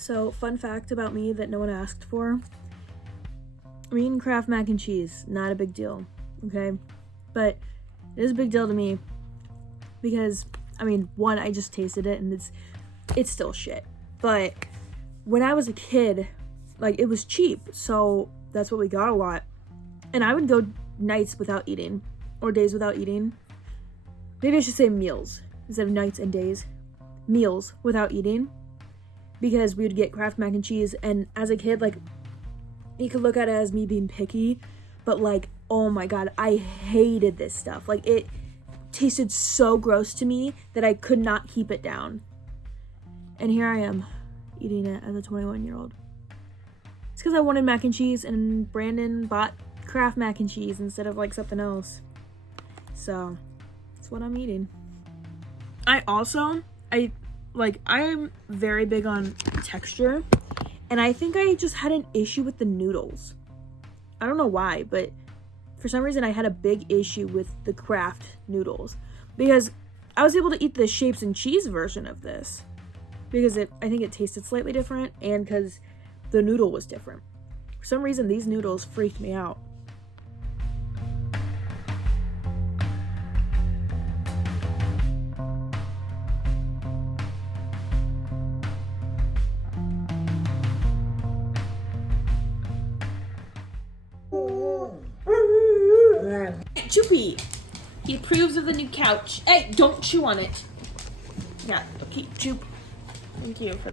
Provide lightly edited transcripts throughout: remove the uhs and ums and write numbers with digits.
So, fun fact about me that no one asked for. I'm eating Kraft mac and cheese. Not a big deal, okay? But it is a big deal to me because, I mean, one, I just tasted it and it's still shit. But when I was a kid, like, it was cheap, so that's what we got a lot. And I would go nights without eating, or days without eating. Maybe I should say meals instead of nights and days. Meals without eating, because we would get Kraft mac and cheese, and as a kid, like, you could look at it as me being picky, but like, oh my god, I hated this stuff. Like, it tasted so gross to me that I could not keep it down. And here I am, eating it as a 21-year-old. It's because I wanted mac and cheese, and Brandon bought Kraft mac and cheese instead of like something else. So, that's what I'm eating. I'm very big on texture, and I think I just had an issue with the noodles. I don't know why, but for some reason I had a big issue with the Kraft noodles, because I was able to eat the shapes and cheese version of this because I think it tasted slightly different, and because the noodle was different. For some reason, these noodles freaked me out. Choopy! He approves of the new couch. Hey, don't chew on it. Yeah, okay, Choop. Thank you for...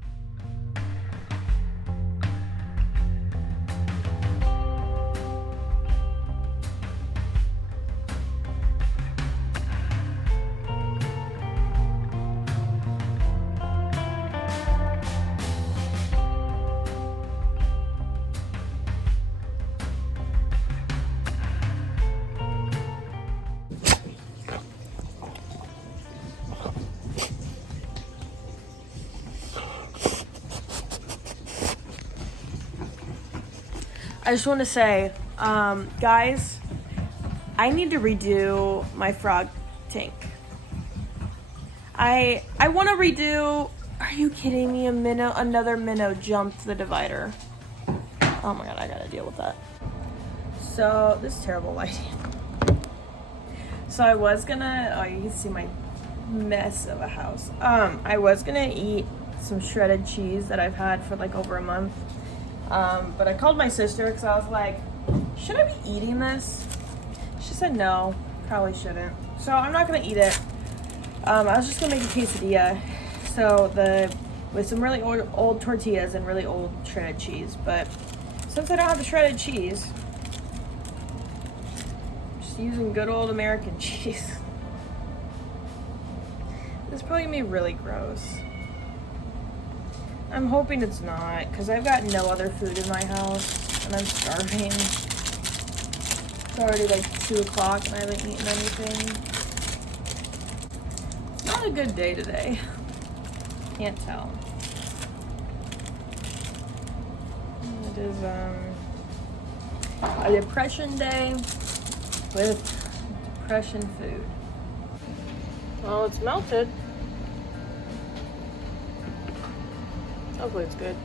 I just want to say, guys, I need to redo my frog tank. I want to redo... Are you kidding me? Another minnow jumped the divider. Oh my god, I gotta deal with that. So, this is terrible lighting. So I was gonna... Oh, you can see my mess of a house. I was gonna eat some shredded cheese that I've had for like over a month. But I called my sister because I was like, should I be eating this? She said no, probably shouldn't. So I'm not gonna eat it. I was just gonna make a quesadilla. So with some really old tortillas and really old shredded cheese. But since I don't have the shredded cheese, I'm just using good old American cheese. This is probably gonna be really gross. I'm hoping it's not, because I've got no other food in my house, and I'm starving. It's already like 2 o'clock, and I haven't eaten anything. Not a good day today. Can't tell. It is, a depression day with depression food. Well, it's melted. Hopefully it's good.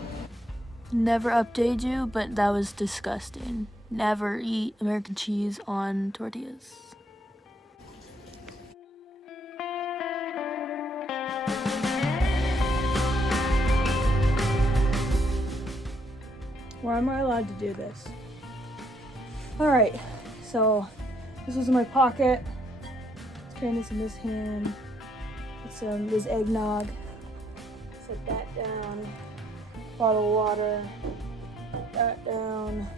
Never update you, but that was disgusting. Never eat American cheese on tortillas. Why am I allowed to do this? Alright, so this was in my pocket. Let's carry this in this hand. It's this eggnog. Set that down. Bottle of water. Set that down.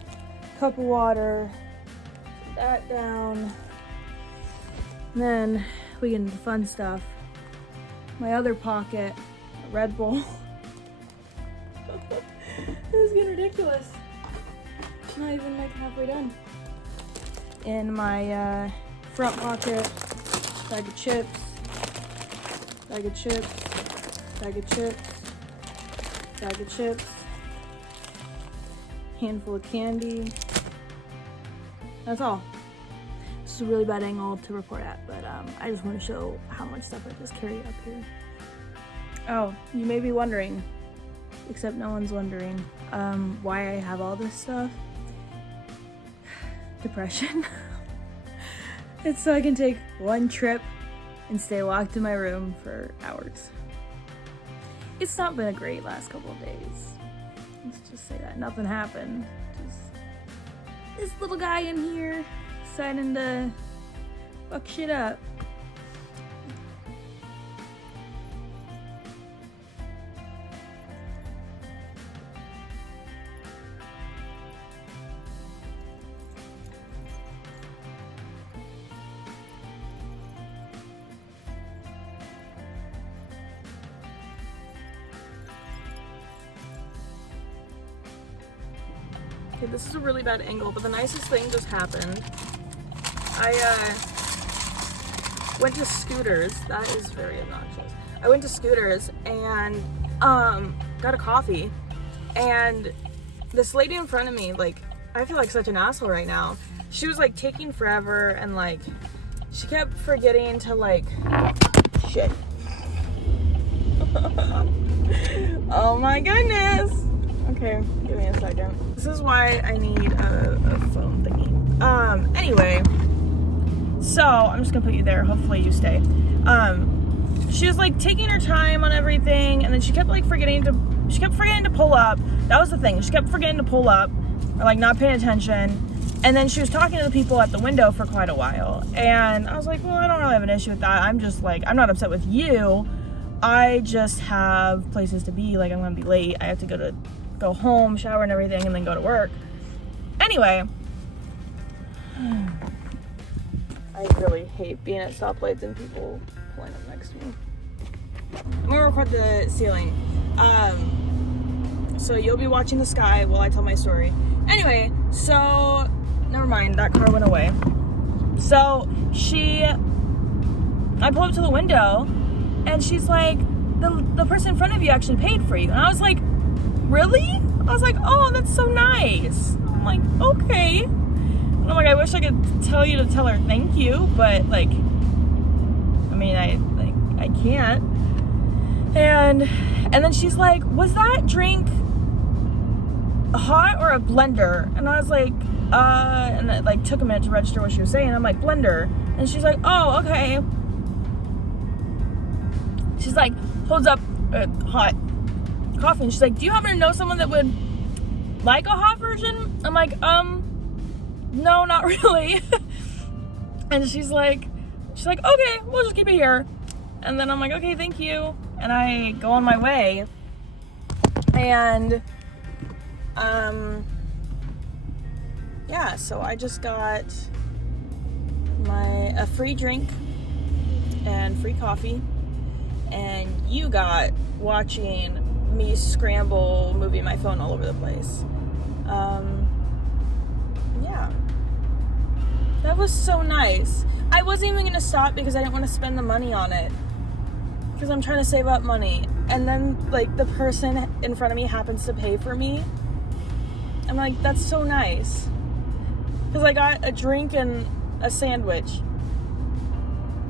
Cup of water. Set that down. And then we get into the fun stuff. My other pocket, a Red Bull. This is getting ridiculous. It's not even like halfway done. In my front pocket, bag of chips, bag of chips, bag of chips, bag of chips, handful of candy. That's all. This is a really bad angle to report at, but I just want to show how much stuff I just carry up here. Oh, you may be wondering, except no one's wondering why I have all this stuff. Depression. It's so I can take one trip and stay locked in my room for hours. It's not been a great last couple of days. Let's just say that. Nothing happened. Just this little guy in here deciding to fuck shit up. Okay, this is a really bad angle, but the nicest thing just happened. I went to Scooters. That is very obnoxious. I went to Scooters and got a coffee, and this lady in front of me, like, I feel like such an asshole right now. She was like taking forever, and like she kept forgetting to like shit. Oh my goodness. Okay, give me a second. This is why I need a phone thingy. Anyway, so I'm just gonna put you there. Hopefully you stay. She was like taking her time on everything, and then she kept forgetting to pull up. That was the thing. She kept forgetting to pull up, or like not paying attention. And then she was talking to the people at the window for quite a while. And I was like, well, I don't really have an issue with that. I'm just like, I'm not upset with you. I just have places to be. Like, I'm gonna be late. I have to go home, shower and everything, and then go to work. Anyway, I really hate being at stoplights and people pulling up next to me. I'm gonna record the ceiling. So you'll be watching the sky while I tell my story. Anyway, so never mind, that car went away. So I pull up to the window and she's like, the person in front of you actually paid for you. And I was like, really? I was like, oh, that's so nice. I'm like, okay. And I'm like, I wish I could tell you to tell her thank you, but like, I mean, I can't. And then she's like, was that drink hot or a blender? And I was like, and it like took a minute to register what she was saying. I'm like, blender. And she's like, oh, okay. She's like, holds up hot coffee, and she's like, do you happen to know someone that would like a hot version? I'm like, no, not really. And she's like, okay, we'll just keep it here. And then I'm like, okay, thank you. And I go on my way. And yeah, so I just got a free drink and free coffee, and you got watching me scramble, moving my phone all over the place. Yeah, that was so nice. I wasn't even gonna stop because I didn't want to spend the money on it, because I'm trying to save up money. And then like the person in front of me happens to pay for me. I'm like, that's so nice, because I got a drink and a sandwich.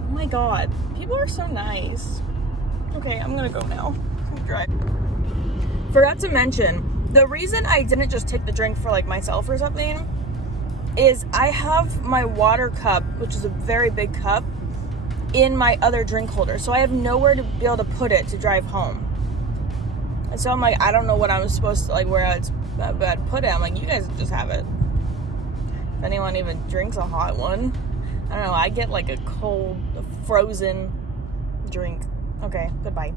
Oh my god, people are so nice. Okay, I'm gonna go now. I'm driving. Forgot to mention, the reason I didn't just take the drink for like myself or something is I have my water cup, which is a very big cup, in my other drink holder, so I have nowhere to be able to put it to drive home. And so I'm like, I don't know what I'm supposed to, like, where I'd put it. I'm like, you guys just have it. If anyone even drinks a hot one, I don't know, I get like a cold, frozen drink. Okay, goodbye.